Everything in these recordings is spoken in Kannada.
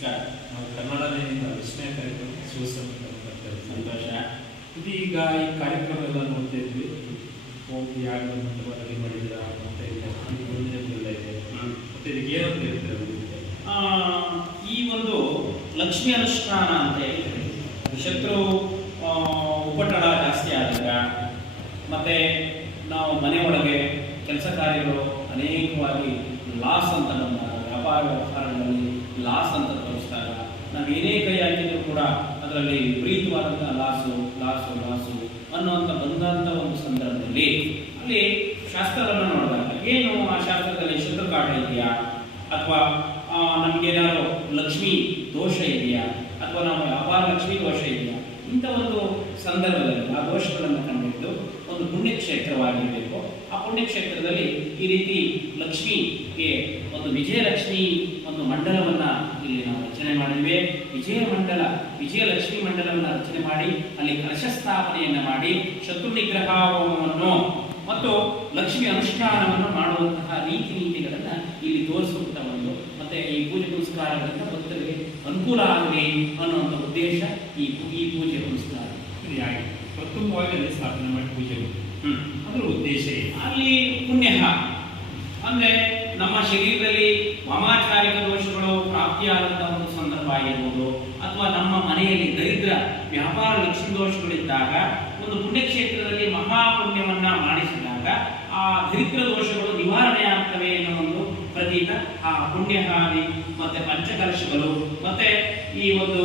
ನಮಸ್ಕಾರ. ನಾವು ಕನ್ನಡದಿಂದ ವಿಸ್ಮಯ ಕಾರ್ಯಕ್ರಮ ಶಿವಸಂತ ಸಂತೋಷ. ಇದೀಗ ಈ ಕಾರ್ಯಕ್ರಮ ಎಲ್ಲ ನೋಡ್ತಾ ಇದ್ವಿ. ಹೋಗಿ ಯಾರು ಮಂಟಪದಲ್ಲಿ ಮಾಡಿದ್ದೀರಾ ಮತ್ತೆ ಇಲ್ಲಿ ಇದೆ. ಮತ್ತೆ ಇದಕ್ಕೆ ಏನಂತ ಹೇಳ್ತಾರೆ ಈ ಒಂದು ಲಕ್ಷ್ಮಿ ಅನುಷ್ಠಾನ ಅಂತ ಹೇಳಿ ಶತ್ರು ಉಪಟಳ ಜಾಸ್ತಿ ಆದಾಗ ಮತ್ತೆ ನಾವು ಮನೆ ಒಳಗೆ ಕೆಲಸ ಕಾರ್ಯಗಳು ಅನೇಕವಾಗಿ ಲಾಸ್ ಅಂತ ನಮ್ಮ ವ್ಯಾಪಾರ ವ್ಯವಹಾರಗಳಲ್ಲಿ ಲಾಸ್ ಅಂತ ತೋರಿಸಿದಾಗ ನಾವು ಏನೇ ಕೈ ಹಾಕಿದ್ರು ಕೂಡ ಅದರಲ್ಲಿ ವಿಪರೀತವಾದಂಥ ಲಾಸು ಲಾಸು ಲಾಸು ಅನ್ನುವಂಥ ಬಂದಂಥ ಒಂದು ಸಂದರ್ಭದಲ್ಲಿ ಅಲ್ಲಿ ಶಾಸ್ತ್ರವನ್ನು ನೋಡಿದಾಗ, ಏನು ಆ ಶಾಸ್ತ್ರದಲ್ಲಿ ಶತ್ರು ಕಾಟ ಇದೆಯಾ? ಅಥವಾ ನಮಗೇನಾದ್ರು ಲಕ್ಷ್ಮಿ ದೋಷ ಇದೆಯಾ? ಅಥವಾ ನಾವು ವ್ಯಾಪಾರ ಲಕ್ಷ್ಮಿ ದೋಷ ಇದೆಯಾ? ಇಂಥ ಒಂದು ಸಂದರ್ಭದಲ್ಲಿ ಆ ದೋಷಗಳನ್ನು ಕಂಡಿದ್ದು ಒಂದು ಪುಣ್ಯಕ್ಷೇತ್ರವಾಗಿರಬೇಕು. ಆ ಪುಣ್ಯಕ್ಷೇತ್ರದಲ್ಲಿ ಈ ರೀತಿ ಲಕ್ಷ್ಮಿಗೆ ಒಂದು ವಿಜಯಲಕ್ಷ್ಮಿ ಒಂದು ಮಂಡಲವನ್ನ ಇಲ್ಲಿ ನಾವು ರಚನೆ ಮಾಡಿದ್ವಿ. ವಿಜಯ ಮಂಡಲ, ವಿಜಯಲಕ್ಷ್ಮಿ ಮಂಡಲವನ್ನು ರಚನೆ ಮಾಡಿ, ಅಲ್ಲಿ ಕಲಶ ಸ್ಥಾಪನೆಯನ್ನ ಮಾಡಿ ಶತ್ರು ನಿಗ್ರಹ ಮತ್ತು ಲಕ್ಷ್ಮಿ ಅನುಷ್ಠಾನವನ್ನು ಮಾಡುವಂತಹ ರೀತಿ ನೀತಿಗಳನ್ನ ಇಲ್ಲಿ ತೋರಿಸುವಂತ ಒಂದು, ಮತ್ತೆ ಈ ಪೂಜೆ ಪುರಸ್ಕಾರಗಳಿಂದ ಭಕ್ತರಿಗೆ ಅನುಕೂಲ ಆಗಲಿ ಅನ್ನುವಂಥ ಉದ್ದೇಶ ಈ ಈ ಪೂಜೆ ಪುನಸ್ಕಾರ. ಆಗಿದೆ ಯಾಕೆ ಪ್ರಥಮವಾಗಿ ಅಲ್ಲಿ ಸ್ಥಾಪನೆ ಮಾಡಿ ಪೂಜೆ. ಅದರ ಉದ್ದೇಶ ಅಲ್ಲಿ ಪುಣ್ಯ ಅಂದ್ರೆ ನಮ್ಮ ಶರೀರದಲ್ಲಿ ಮಮಾಚಾರಿಕ ದೋಷಗಳು ಪ್ರಾಪ್ತಿಯಾದಂತಹ ಒಂದು ಸಂದರ್ಭ ಆಗಿರ್ಬೋದು, ಅಥವಾ ನಮ್ಮ ಮನೆಯಲ್ಲಿ ದರಿದ್ರ ವ್ಯಾಪಾರ ಲಕ್ಷ್ಮಿ ದೋಷಗಳಿದ್ದಾಗ, ಒಂದು ಪುಣ್ಯಕ್ಷೇತ್ರದಲ್ಲಿ ಮಹಾಪುಣ್ಯವನ್ನ ಮಾಡಿಸಿದಾಗ, ಆ ದರಿದ್ರ ದೋಷಗಳು ನಿವಾರಣೆ ಆಗ್ತವೆ ಎನ್ನುವ ಒಂದು ಪ್ರತೀಕ ಆ ಪುಣ್ಯಹಾನಿ ಮತ್ತೆ ಪಂಚಕಲಶಗಳು, ಮತ್ತೆ ಈ ಒಂದು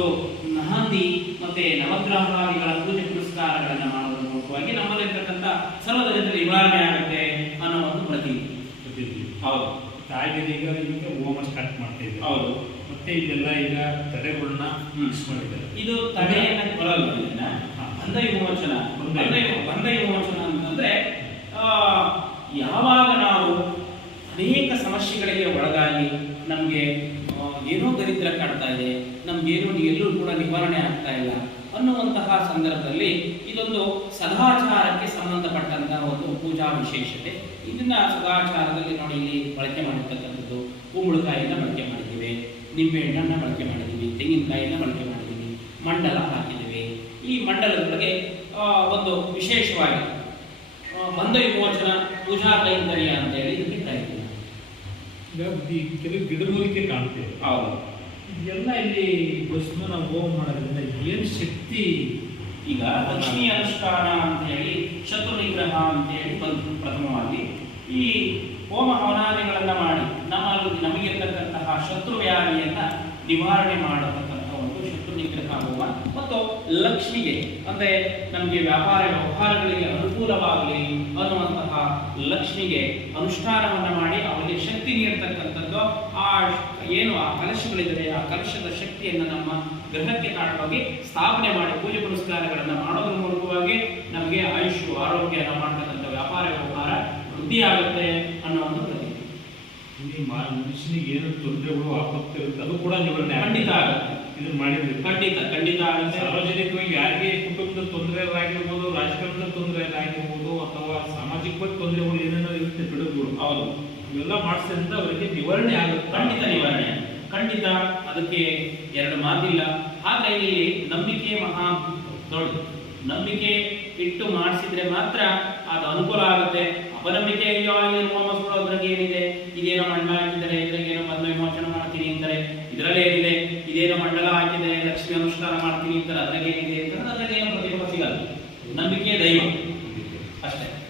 ನಹಂದಿ, ಮತ್ತೆ ನವಗ್ರಹಾದಿಗಳ ಪೂಜೆ ಪುರಸ್ಕಾರಗಳನ್ನ ಸರ್ವದರಿದ್ರ ನಿವಾರಣೆ ಆಗುತ್ತೆ ಅನ್ನೋ ಒಂದು ಪ್ರತಿ ಹೌದು. ತಾಯಿಗೆ ಈಗ ಈಗ ಹೋಮ ಸ್ಟಾರ್ಟ್ ಮಾಡ್ತಾ ಇದ್ದೀವಿ ಹೌದು. ಮತ್ತೆ ಇದೆಲ್ಲ ಈಗ ತಡೆಗಳನ್ನ ಮಾಡಿದ್ದಾರೆ. ಇದು ತಡೆಯನ್ನ ಬರಲ್ಲ ಇದನ್ನ. ಬಂಧ ವಿಮೋಚನ. ಬಂಧ ವಿಮೋಚನ ಅಂತಂದ್ರೆ ಆ, ಯಾವಾಗ ನಾವು ಅನೇಕ ಸಮಸ್ಯೆಗಳಿಗೆ ಒಳಗಾಗಿ ನಮಗೆ ಏನೋ ದರಿದ್ರ ಕಾಡ್ತಾ ಇದೆ ನಮ್ಗೇನೋ ಎಲ್ಲೂ ಕೂಡ ನಿವಾರಣೆ ಆಗ್ತಾ ಇಲ್ಲ ಅನ್ನುವಂತಹ ಸಂದರ್ಭದಲ್ಲಿ ಇದೊಂದು ಸದಾಚಾರಕ್ಕೆ ಪೂಜಾ ವಿಶೇಷತೆ. ಇದನ್ನ ಸದಾಚಾರದಲ್ಲಿ ನೋಡಿ ಇಲ್ಲಿ ಬಳಕೆ ಮಾಡಿರ್ತಕ್ಕಂಥದ್ದು. ಕುಂಬಳಕಾಯಿನ ಬಳಕೆ ಮಾಡಿದ್ದೀವಿ ನಿಂಬೆಹಣ್ಣನ್ನ ಬಳಕೆ ಮಾಡಿದ್ದೀವಿ ತೆಂಗಿನಕಾಯಿನ ಬಳಕೆ ಮಾಡಿದ್ದೀವಿ ಮಂಡಲ ಹಾಕಿದ್ದೀವಿ. ಈ ಮಂಡಲದೊಳಗೆ ಆ, ಒಂದು ವಿಶೇಷವಾಗಿ ಮಂದ ವಿಮೋಚನ ಪೂಜಾ ಕೈಂಕರ್ಯ ಅಂತ ಹೇಳಿ ಇದಕ್ಕೆ ಕರೀತೀವಿ ಕೆಲವು ಗಿಡಮೂಲಿಕೆ ಕಾಣ್ತೇವೆ ಹೌದು. ಇದೆಲ್ಲ ಇಲ್ಲಿ ಭಸ್ಮನ ಹೋಮ ಮಾಡೋದ್ರಿಂದ ಏನು ಶಕ್ತಿ ಈಗ ಲಕ್ಷ್ಮಿ ಅನುಷ್ಠಾನ ಅಂತ ಹೇಳಿ ಶತ್ರು ನಿಗ್ರಹ ಅಂತ ಹೇಳಿ ಬಂತು ಪ್ರಥಮವಾಗಿ ಈ ಹೋಮ ಹವನಾದಿಗಳನ್ನ ಮಾಡಿ ನಮ್ಮ ನಮಗಿರ್ತಕ್ಕಂತಹ ಶತ್ರು ವ್ಯಾಧಿಯನ್ನ ನಿವಾರಣೆ ಒಂದು ಶತ್ರು ಮತ್ತು ಲಕ್ಷ್ಮಿಗೆ ಅಂದ್ರೆ ನಮಗೆ ವ್ಯಾಪಾರ ವ್ಯವಹಾರಗಳಿಗೆ ಅನುಕೂಲವಾಗಲಿ ಅನ್ನುವಂತಹ ಲಕ್ಷ್ಮಿಗೆ ಅನುಷ್ಠಾನವನ್ನ ಮಾಡಿ ಅವರಿಗೆ ಶಕ್ತಿ ನೀಡ್ತಕ್ಕಂಥದ್ದು ಆ ಏನು ಆ ಕಲಶಗಳಿದ್ದರೆ ಆ ಕಲಶದ ಶಕ್ತಿಯನ್ನು ನಮ್ಮ ಗ್ರಹಕ್ಕೆ ಕಾರಣವಾಗಿ ಸ್ಥಾಪನೆ ಮಾಡಿ ಪೂಜೆ ಪುರಸ್ಕಾರಗಳನ್ನು ಮಾಡೋದ್ರ ಮೂಲಕವಾಗಿ ನಮಗೆ ಆಯುಷ್ ಆರೋಗ್ಯ ಮಾಡತಕ್ಕಂಥ ವ್ಯಾಪಾರ ವ್ಯವಹಾರ ವೃದ್ಧಿಯಾಗುತ್ತೆ ಅನ್ನೋ ಒಂದು ಮಾ- ಮನುಷ್ಯನಿಗೆ ಏನು ತೊಂದರೆಗಳು ಆಪತ್ತು ಇರುತ್ತೆ ಅದು ಕೂಡ ನಿವಾರಣೆ ಖಂಡಿತ ಆಗುತ್ತೆ. ಆಗುತ್ತೆ ಮಾಡಿದ್ರು. ಮಾಡಿದ್ವಿ ಖಂಡಿತ ಖಂಡಿತ ಆಗುತ್ತೆ. ಸಾರ್ವಜನಿಕವಾಗಿ ಯಾರಿಗೆ ಕುಟುಂಬದ ತೊಂದರೆಗಳಾಗಿರ್ಬೋದು ರಾಜಕಾರಣದ ತೊಂದರೆಗಳಾಗಿರ್ಬೋದು ಅಥವಾ ಸಾಮಾಜಿಕವಾಗಿ ತೊಂದರೆಗಳು ಏನೇನೋ ಇರುತ್ತೆ ಬಿಡುಗರು ಹೌದು. ಇವೆಲ್ಲ ಮಾಡಿಸಿದ್ರಿಂದ ಅವರಿಗೆ ನಿವಾರಣೆ ಆಗುತ್ತೆ. ಖಂಡಿತ ನಿವಾರಣೆ. ಖಂಡಿತ ಅದಕ್ಕೆ ಎರಡು ಮಾತಿಲ್ಲ. ಹಾಗಾಗಿ ನಂಬಿಕೆ ಮಹಾ ದೊಡ್ಡ ನಂಬಿಕೆ ಇಟ್ಟು ಮಾಡಿಸಿದ್ರೆ ಮಾತ್ರ ಅದು ಅನುಕೂಲ ಆಗುತ್ತೆ. ಅಪನಂಬಿಕೆ ಅಯ್ಯೋ ಏನು ಸುಡೋದ್ರಾಗ ಏನಿದೆ? ಇದೇನೋ ಮಂಡಲ ಹಾಕಿದ್ದಾರೆ ಇದ್ರಾಗ ಏನೋ ಮದ್ವೆ ವಿಮೋಚನೆ ಮಾಡ್ತೀನಿ ಅಂತಾರೆ. ಇದರಲ್ಲಿ ಏನಿದೆ? ಇದೇನೋ ಮಂಡಲ ಹಾಕಿದ್ದಾರೆ ಲಕ್ಷ್ಮಿ ಅನುಷ್ಠಾನ ಮಾಡ್ತೀನಿ ಅಂತಾರೆ ಅದ್ರಾಗ ಏನಿದೆ? ಅಂತಾರೆ ಅದ್ರಾಗ ಏನೋ ಪ್ರತಿಫಲ ಸಿಗಲ್ಲ. ನಂಬಿಕೆ ದೈವ. ಅಷ್ಟೇ.